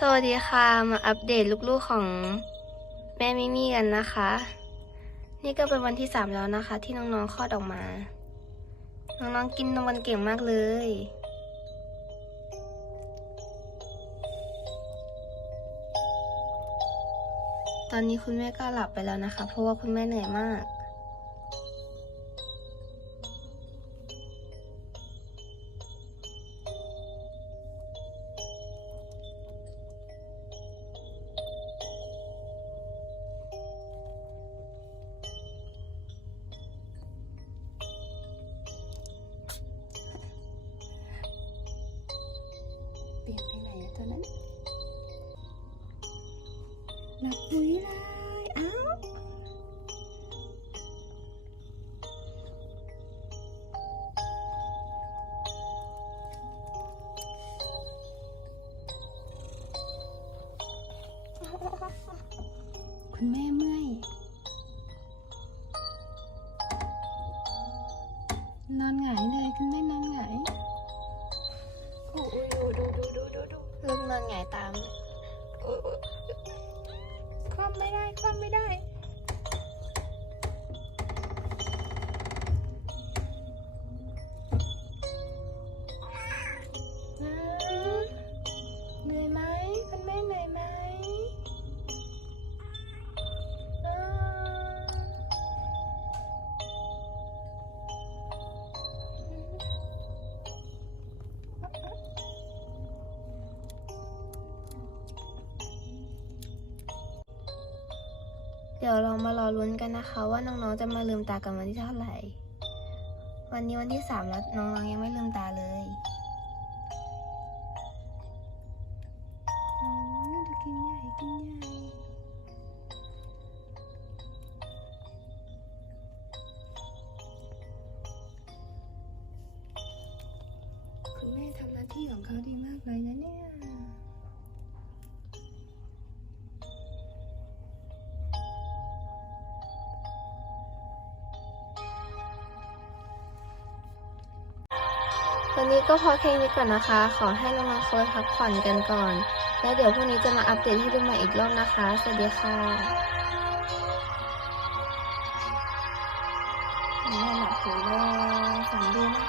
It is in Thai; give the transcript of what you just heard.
สวัสดีค่ะ มาอัปเดตลูกๆของแม่มิมี่กันนะคะ นี่ก็เป็นวันที่สามแล้วนะคะ ที่น้องๆคลอดออกมา น้องๆกินนมกันเก่งมากเลย ตอนนี้คุณแม่ก็หลับไปแล้วนะคะ เพราะว่าคุณแม่เหนื่อยมาก หลับปุ๋ยเลยเอ้าคุณแม่เมื่อยนอนหงายเลยคุณแม่นอนหงายโอ้ยดูดูดูดูดูดูลูกนอนหงายตาม คว่ำไม่ได้คว่ำไม่ได้ ดี๋ยวเรามารอลุ้นกันนะคะ ว่าน้องๆจะมาลืมตากันวันที่เท่าไหร่ วันนี้วันที่สามแล้วน้องๆยังไม่ลืมตาเลยกินใหญ่กินใหญ่คุณแม่ทำหน้าที่ของเขาดีมากเลยนะเนี่ย วันนี้ก็พอแค่นี้ก่อนนะคะ ขอให้น้องๆคอยพักผ่อนกันก่อน แล้วเดี๋ยวพรุ่งนี้จะมาอัปเดตให้ดูใหม่อีกรอบนะคะ สวัสดีค่ะแม่หลับปุ๋ยเลยฝันดีนะ